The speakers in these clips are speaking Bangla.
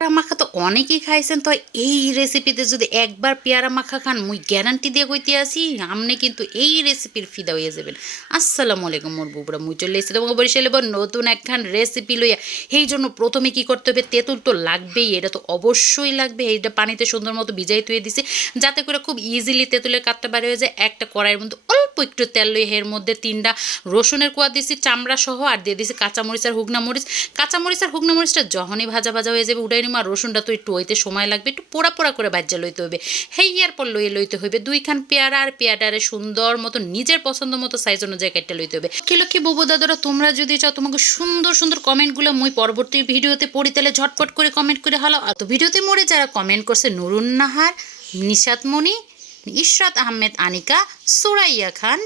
পেয়ারা মাখা তো অনেকেই খাইছেন, তো এই রেসিপিতে যদি একবার পেয়ারা মাখা খান, মুই গ্যারান্টি দিয়ে কইতে আসি আপনি কিন্তু এই রেসিপির ফিদা হয়ে যাবেন। আসসালামু আলাইকুম মোর বুবরা, মুই চলে এসেছি তোমাকে বরিশালে বল নতুন একখান রেসিপি লইয়া। এই জন্য প্রথমে কি করতে হবে, তেঁতুল তো লাগবেই, এটা তো অবশ্যই লাগবে। এইটা পানিতে সুন্দর মতো ভিজাই তুয়ে দিছি, যাতে করে খুব ইজিলি তেঁতুলের কাঠটা বার হয়ে যায়। একটা কড়াইয়ের মধ্যে অল্প একটু তেল লই এর মধ্যে তিনটা রসুনের কোয়া দিছি চামড়া সহ আর দিয়ে দিছি কাঁচামরিচ আর হুগনা মরিচ। কাঁচামরিচ আর হুগনা মরিচটা যখনই ভাজা ভাজা হয়ে যাবে, উঠাই নিম আর রসুনটা তো একটু হইতে সময় লাগবে, একটু পোড়া পোড়া করে বাজ্যা লইতে হবে হেইয়ার পর লইয়ে লইতে হবে দুইখান পেয়ারা আর পেয়ারারে সুন্দর মতো নিজের পছন্দ মতো সাইজ অনুযায়ী কেটে লইতে হবে কি লক্ষ্মী বুবু দাদারা, তোমরা যদি চাও তোমাকে সুন্দর সুন্দর কমেন্টগুলো মুই পরবর্তী ভিডিওতে পড়ি তাহলে ঝটপট করে কমেন্ট করে আর তো ভিডিওতে মোড়ে যারা কমেন্ট করছে, নুরুন নাহার, নিশাত মণি, ইশরাত আহমেদ আনিকা, সুরাইয়া খান,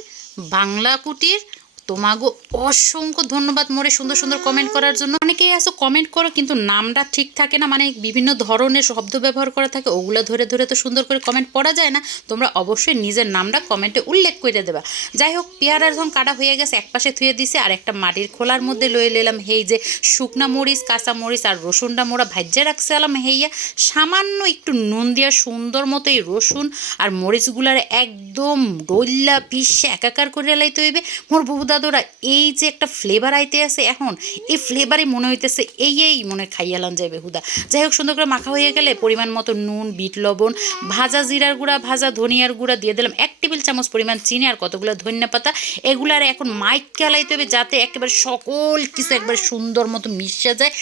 বাংলা কুটির তোমাগো অসংখ্য ধন্যবাদ মোরে সুন্দর সুন্দর কমেন্ট করার জন্য। অনেকেই আসো কমেন্ট করো, কিন্তু নামটা ঠিক থাকে না মানে বিভিন্ন ধরনের শব্দ ব্যবহার করা থাকে, ওগুলো ধরে ধরে তো সুন্দর করে কমেন্ট পড়া যায় না। তোমরা অবশ্যই নিজের নামটা কমেন্টে উল্লেখ করে দেবা। যাই হোক পেয়ারা যখন কাটা হয়ে গেছে একপাশে থুয়ে দিছে, আর একটা মাটির খোলার মধ্যে লয়ে নিলাম হেই যে শুকনা মরিচ, কাঁচা মরিচ আর রসুনটা মোড়া ভাজ্যে রাখছে আলাম, হেইয়া। সামান্য একটু নুন দিয়া সুন্দর মতো এই রসুন আর মরিচগুলার একদম ডল্লা পিসে একাকার করে লাইতে হইবে। মোর বুবু দাদুরা এই যে একটা ফ্লেভার আইতে আছে এখন, এই ফ্লেভারে মনে হইতেছে এই এই মনে খাইয়ালাম যাবে হুদা। যাই হোক, সুন্দর করে মাখা হয়ে গেলে পরিমাণ মতো নুন, বিট, লবণ, ভাজা জিরার গুঁড়া, ভাজা ধনিয়ার গুঁড়া দিয়ে দিলাম। এক টেবিল চামচ পরিমাণ চিনি আর কতগুলো ধনিয়া পাতা। এগুলার এখন মাইক খেলাইতে হবে যাতে একেবারে সকল কিছু একবারে সুন্দর মতো মিশে যায়।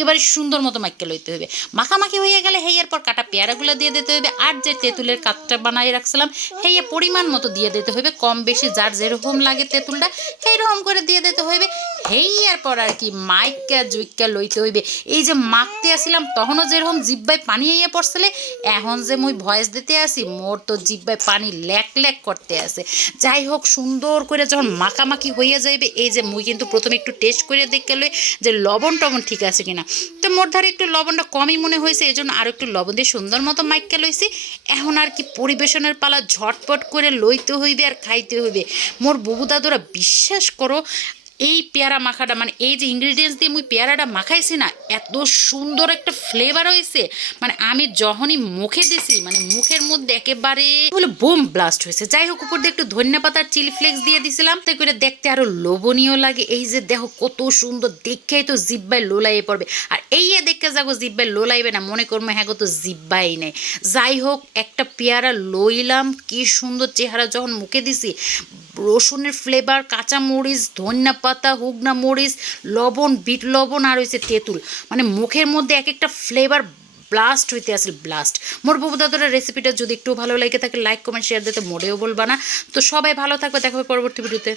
একেবারে সুন্দর মতো মাইকে লইতে হবে মাখামাখি হয়ে গেলে হেয়ার পর কাটা পেয়ারাগুলো দিয়ে দিতে হবে আর যে তেঁতুলের কাঠটা বানাই রাখছিলাম হেয়ে পরিমাণ মতো দিয়ে দিতে হবে কম বেশি যার যেরকম লাগে তেঁতুলটা, সেইরকম করে দিয়ে দিতে হইবে। হেয়ার পর আর কি মাইকা জুইকা লইতে হইবে। এই যে মাখতে আসিলাম, তখনও যেরকম জিব্বায় পানি আইয়া পড়ছিলে, এখন যে মুই ভয়েস দিতে আসি, মোর তো জিব্বায় পানি ল্যাক ল্যাক করতে আসে যাই হোক, সুন্দর করে যখন মাখামাখি হইয়া যাইবে, এই যে মুই কিন্তু প্রথমে একটু টেস্ট করে দেখে লই যে লবণ টবণ ঠিক আছে কিনা। তো মোর ধারে একটু লবণটা কমই মনে হয়েছে এই জন্য আরও একটু লবণ দিয়ে সুন্দর মতো মাইকা লইছি। এখন আর কি পরিবেশনের পালা ঝটপট করে লইতে হইবে আর খাইতে হইবে। মোর বুবু দাদুরা বিশ্বাস করো এই পেয়ারা মাখাটা মানে এই যে ইনগ্রিডিয়েন্টস দিয়ে মুই পেয়ারাটা মাখাইছি না, এত সুন্দর একটা ফ্লেভার হয়েছে। মানে আমি যখনই মুখে দিছি মানে মুখের মধ্যে একেবারে বলে, বোম ব্লাস্ট হয়েছে। যাই হোক, উপর দিয়ে একটু ধনিয়া পাতার চিলি ফ্লেক্স দিয়ে দিছিলাম, তাই করে দেখতে আরও লোভনীয় লাগে। এই যে দেখো, কত সুন্দর দেখেই তো জিব্বায় লোলাইয়ে পড়বে। আর এই দেখে যাব, জিব্বায় লোলাইবে না, মনে করব হ্যাঁ গো, তো জিব্বাই নেই। যাই হোক, একটা পেয়ারা লইলাম, কি সুন্দর চেহারা, যখন মুখে দিছি, রসুনের ফ্লেভার কাঁচামরিচ, ধনিয়া পাতা হুগনা মরিচ, লবণ, বিট লবণ আর হয়েছে তেঁতুল। মানে মুখের মধ্যে এক একটা ফ্লেভার ব্লাস্ট হইতে আসলে ব্লাস্ট মোর বাবু দাদারা রেসিপিটা যদি একটু ভালো লাগে থাকে লাইক কমেন্ট শেয়ার দিতে মোটেও বলবা না। তো সবাই ভালো থাকবে, দেখা হবে পরবর্তী ভিডিওতে